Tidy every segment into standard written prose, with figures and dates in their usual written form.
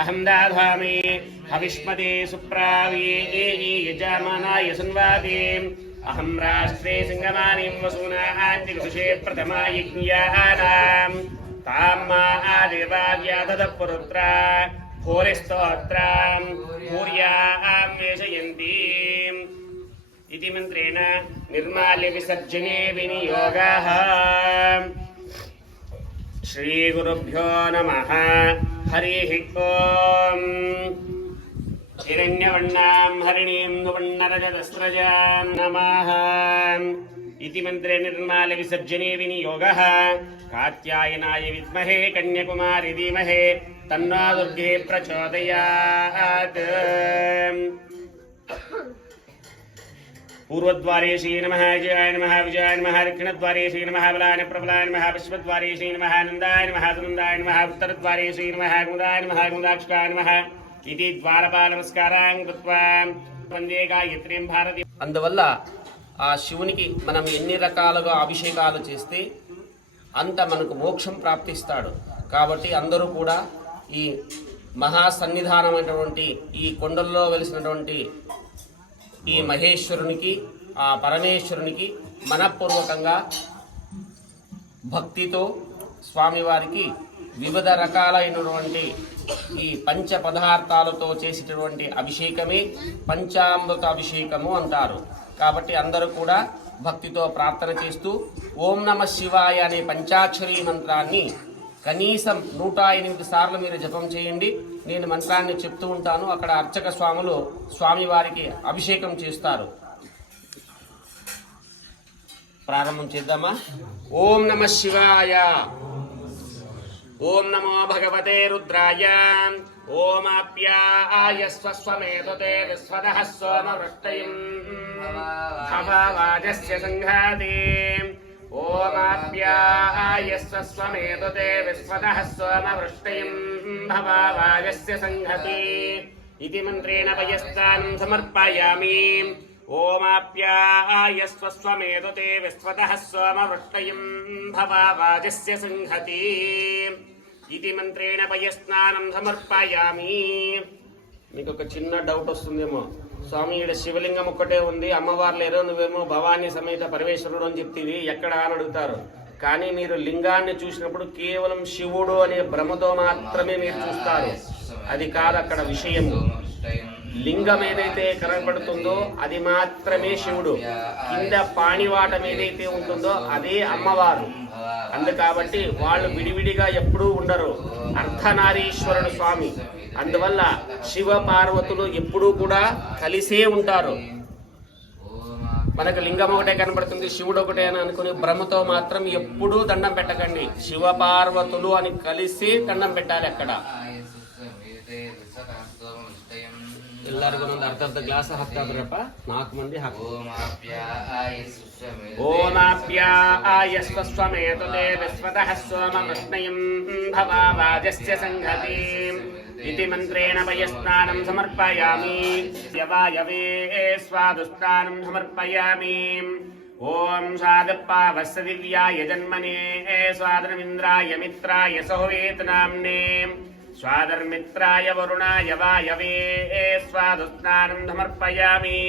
अहं दाधामि हविष्मते सुप्राव्ये यजामानाय संवादे अहं राष्ट्रे सिंहमानीं वसूनान्तिकृषे प्रथमा यज्ञानां ताम्मा आदेवाद्या तदपुरुत्रा भूरिस्तोत्रां भूर्यां वेशयन्ति इति मन्त्रेण निर्माल्य विसर्जने विनियोगः। श्रीगुरुभ्यो नमः। हरिः ओम्। हिरण्यवर्णां हरिणीं वर्णरजतस्रजां नमः इति मन्त्रे निर्माल्य विसर्जने विनियोगः। कात्यायनाय विद्महे कन्याकुमारी धीमहि तन्नो दुर्गे प्रचोदयात्। पूर्वद्वारे श्री नमः जयाय नमः विजयाय नमः दक्षिणद्वारे श्री नमः बलाय प्रबलाय नमः पश्चिमद्वारे श्री नमः नन्दाय नमः सुनन्दाय नमः उत्तरद्वारे श्री नमः गुदाय नमः गुदाक्षकाय नमः इति द्वारपाल नमस्कारान् कृत्वा वन्दे गायत्रीं भारती। అందువల్ల ఆ శివునికి మనం ఎన్ని రకాలుగా అభిషేకాలు చేస్తే అంత మనకు మోక్షం ప్రాప్తిస్తాడు. కాబట్టి అందరూ కూడా ఈ మహా సన్నిధానమైనటువంటి ఈ కొండల్లో వెలిసినటువంటి ఈ మహేశ్వరునికి ఆ పరమేశ్వరునికి మనపూర్వకంగా భక్తితో స్వామివారికి వివిధ రకాలైనటువంటి ఈ పంచ పదార్థాలతో చేసేటటువంటి అభిషేకమే పంచామృత అభిషేకము అంటారు. కాబట్టి అందరూ కూడా భక్తితో ప్రార్థన చేస్తూ ఓం నమ శివాయ అనే పంచాక్షరీ మంత్రాన్ని కనీసం 108 సార్లు మీరు జపం చేయండి. నేను మంత్రాన్ని చెప్తూ ఉంటాను. అక్కడ అర్చక స్వాములు స్వామివారికి అభిషేకం చేస్తారు. ప్రారంభం చేద్దామా? ఓం నమ శివాయ. ఓం నమో భగవతే రుద్రాయ. ఓమాప్యాయ స్వస్వమేతతే విశ్వదః సోమవృష్టయం భవావాజస్య సంఘాతే. ఓమాప్యాయ స్వస్వమేతతే విశ్వదః సోమవృష్టయం భవావాజస్య సంఘతి ఇతి మంత్రేణ పయస్థానం సమర్పయామి. ఓమాప్యాయ స్వస్వమేతతే విశ్వదః సోమవృష్టయం భవావాజస్య సంఘతి ఇతి మంత్రేణ పయస్నానం సమర్పయామి. మీకు ఒక చిన్న డౌట్ వస్తుందేమో, స్వామి ఈడ శివలింగం ఒక్కటే ఉంది, అమ్మవారు లేరు, నువ్వేమో భవానీ సమేత పరమేశ్వరుడు అని చెప్తీవి, ఎక్కడ అని అడుగుతారు. కానీ మీరు లింగాన్ని చూసినప్పుడు కేవలం శివుడు అనే భ్రమతో మాత్రమే మీరు చూస్తారు. అది కాదు అక్కడ విషయము. లింగం ఏదైతే కనబడుతుందో అది మాత్రమే శివుడు, కింద పాణివాటం ఏదైతే ఉంటుందో అదే అమ్మవారు. కాబట్టి వాళ్ళు విడివిడిగా ఎప్పుడూ ఉండరు. అర్ధనారీశ్వరుడు స్వామి. అందువల్ల శివ పార్వతులు ఎప్పుడూ కూడా కలిసే ఉంటారు. మనకు లింగం ఒకటే కనబడుతుంది, శివుడు ఒకటే అని అనుకుని భ్రమతో మాత్రం ఎప్పుడూ దండం పెట్టకండి. శివ పార్వతులు అని కలిసి దండం పెట్టాలి. అక్కడ ಎಲ್ಲರಿಗೂ ಒಂದು ಅರ್ಧ ಗ್ಲಾಸ್ ಹಾಕ್ತಾರಪ್ಪ, 4 ಮಂದಿ ಹಾಕು. ಓಮಾಪ್ಯಾಯ ಸ್ವಸ್ವಮೇತತೆ ವಿಶ್ವತಃ ಸೋಮವೃಷ್ಣಯಂ ಭವಾವಾಜಸ್ಯ ಸಂಘತಿ इति मन्त्रेण पयस्नानं समर्पयामि. यवायवे स्वादुस्नानं समर्पयामि. ओम स्वादपावस्य दिव्याय जन्मने स्वादरमिन्द्राय मित्राय सहोवेतनाम्ने स्वादर्मित्राय वरुणाय वायवे स्वादुस्नानं समर्पयामि.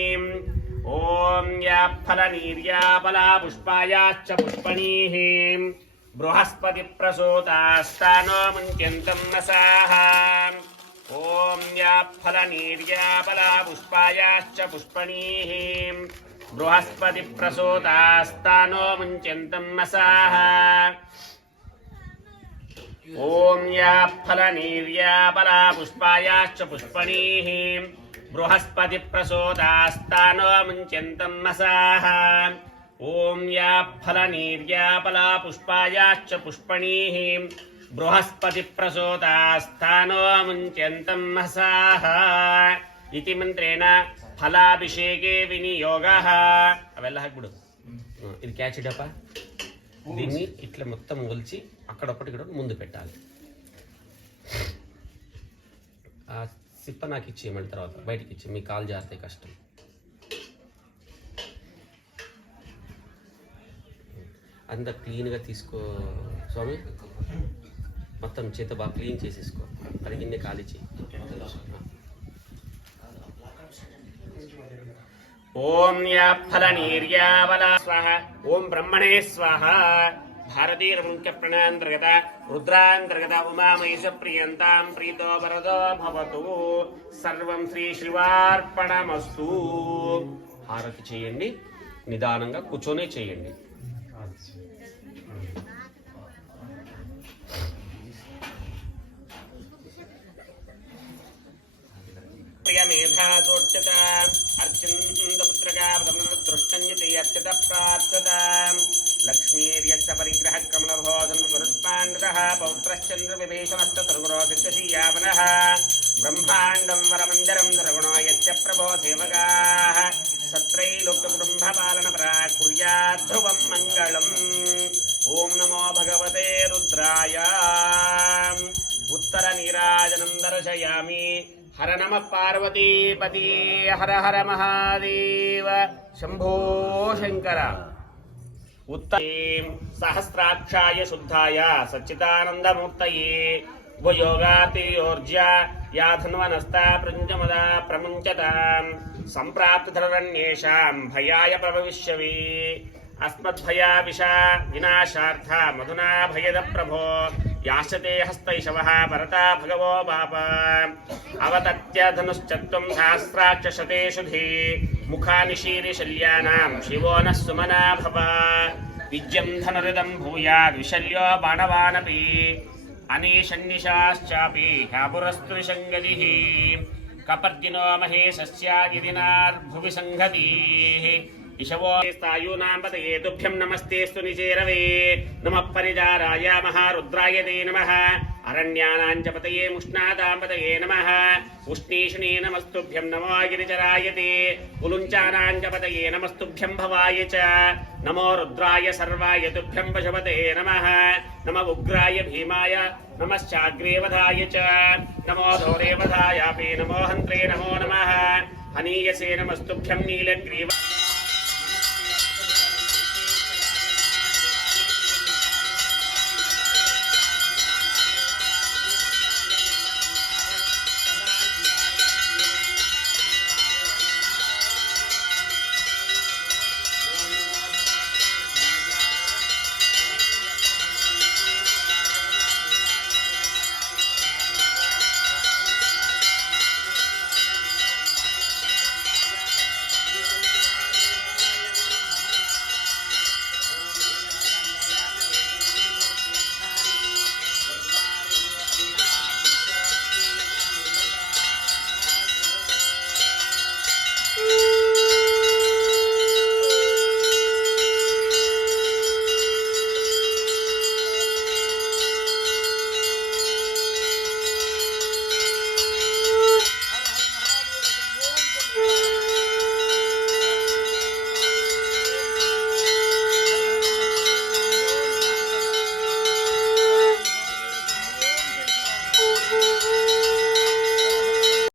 ओम या फलनीर्याबला पुष्पायाश्च पुष्पणीः बृहस्पति प्रसूतास्तानो मुञ्चन्तं नसाः. ओम या फलनीर्याबला पुष्पायाश्च पुष्पणीः बृहस्पति प्रसूतास्तानो मुञ्चन्तं नसाः. ओम या फलनीर्याबला पुष्पायाश्च पुष्पणीः बृहस्पति प्रसूतास्तानो मुञ्चन्तं नसाः. ओम या फलनीर्याबला पुष्पायाश्च पुष्पणीः बृहस्पति प्रसूतास्तानो मुञ्चन्तं नसाः इति मंत्रेण फलाभिषेके विनियोगः. अवेल्ल हाक्बिडु. ఇది క్యాచ్ డప్ప. దీన్ని ఇట్లా మొత్తం ఒలిచి అక్కడొకటి ఇక్కడ ముందు పెట్టాలి. ఆ సిప్ప నాకు ఇచ్చేయమని తర్వాత బయటికి ఇచ్చి మీ కాలు జారితే కష్టం. అంత క్లీన్గా తీసుకో స్వామి, మొత్తం చేత బాగా క్లీన్ చేసేసుకో. అది గిన్నె కాలిచి ఓం యా ఫలనీర్యావల స్వాహ ఓం బ్రహ్మణే స్వాహ భారతీరముఖ్య ప్రణాంతర్గత రుద్రాంతర్గత ఉమామహేశ ప్రియంతాం ప్రీతో వరదో భవతు సర్వం శ్రీ శివార్పణమస్తు. హారతి చేయండి, నిదానంగా కూర్చొని చేయండి. ప్రియమేధాసోచ్యత అర్చిందపుత్రకాదృష్టంయతి అర్చిత ప్రాప్త లక్ష్మీర్యశ్చ పరిగ్రహ కమలభోజన్ గురుత్పాండః పౌత్రశ్చంద్ర విభీషణస్తతుర్గురోసిద్ధశీయావనః బ్రహ్మాండం వరమందిరం దుర్గుణో యశ్చ ప్రభో సేవకాః సత్రైలోక్యకుటుంబపాలన ప్రాకుర్యాద్ధ్రువం మంగళం. ఓం నమో భగవతే రుద్రాయ. ఉత్తర నీరాజనం దర్శయామి. హర నమ పార్వతీపతి హర హర మహాదేవ శంభో శంకర. ఉత్తరీం సహస్రాక్షాయ శుద్ధాయ సచ్చిదానందమూర్తయే ఉపయోగాతియోర్జ్య యాధన్వనస్తా ప్రపంచమద ప్రముంచతాం సంప్రాప్తధరణ్యేషాం భయాయ ప్రభవిష్యవి అస్మద్భయా వినాశార్థ మధునా భయద ప్రభో యాశతే హస్తైషవః భరతా భగవో పాప అవతత్య ధనుశ్చత్వం సహస్రాక్షశతేషు ధీ ముఖాని శీర్షల్యానాం శివో నః సుమనా భవ విద్యం ధనురిదం భూయాద్ విశల్యో బాణవానపి అనీషన్నిశాశ్చాపి హ్యాపురస్తు నిషంగదిః కపర్దినో మహేశస్య యదినార్భువి సంఘతిః ఇషవో స్థాయూనాం పతయే తుభ్యం నమస్తేస్తు నిచేరవే నమః పరిజారాయ మహారుద్రాయ తే నమః అరణ్యానాం చ పతయే ముష్ణాదాం పతయే నమః ఉష్ణీషిణే నమస్తుభ్యం నమో గిరిచరాయ తే ఉలుంచానాం చ పతయే నమస్తుభ్యం భవాయ చ నమో రుద్రాయ సర్వాయ తుభ్యం పశుపతే నమః నమ ఉగ్రాయ భీమాయ నమశ్చాగ్రేవధాయ చ నమో ధౌరేవధాయాపి నమో హంత్రే నమో నమః హనీయసే నమస్తుభ్యం నీలగ్రీవ